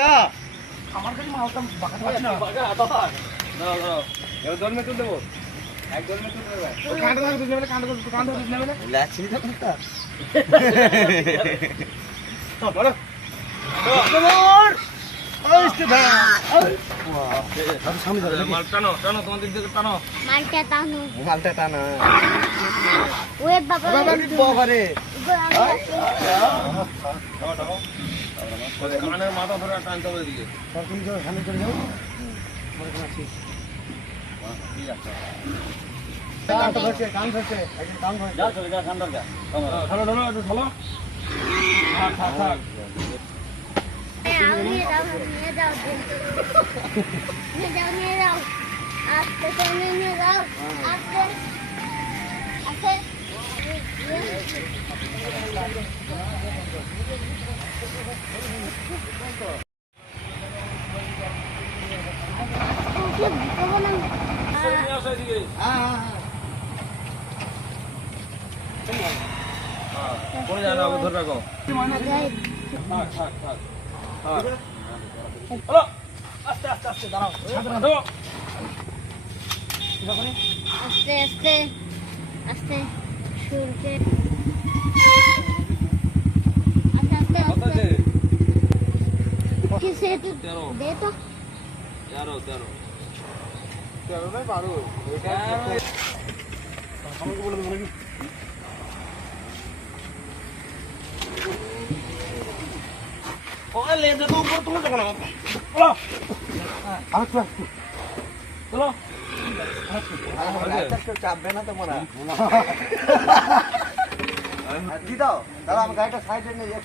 পাকা আমার কাছে মালটা বাঁকা পাচ্ছি না। এবার দল মে তুল দেবো, এক দল মে তুল দেবো। কাঁটা ধরে তুলতে হবে, কাঁটা ধরে তুলতে হবে। লাচ্ছি তো কুত্তা বলো মাল টানো টানো, তোমার দিক থেকে টানো। মালটা টানো মালটা টানা ওরে বাবা বাবারে কানের মাথা ধরে টানতে হবে এদিকে। যা চলে যা, কান ধর যা। ঢালো ঢালো একটু ঢালো। থাক থাক থাক। নিয়ে যাও আস্তে করে নিয়ে যাও আস্তে আস্তে নিয়ে আসো এদিকে। পড়ে যায় না, ওকে ধরে রাখো। থাক থাক থাক। হ্যালো, আস্তে আস্তে আস্তে দাঁড়াও। দাঁড়াও। আস্তে আস্তে আস্তে শুরুতে আস্তে আস্তে কত আছে? কিসে তো 13 দে তো 13 13। আমাকে বলে দেবো নাকি? ওরে লেজে তো উপর তুলে দেবো না। আরেকটু চলো। কেউ চাপবে না তো মনে হয় দি দাও দাঁড়া আমার গাড়িটা সাইডে নিয়ে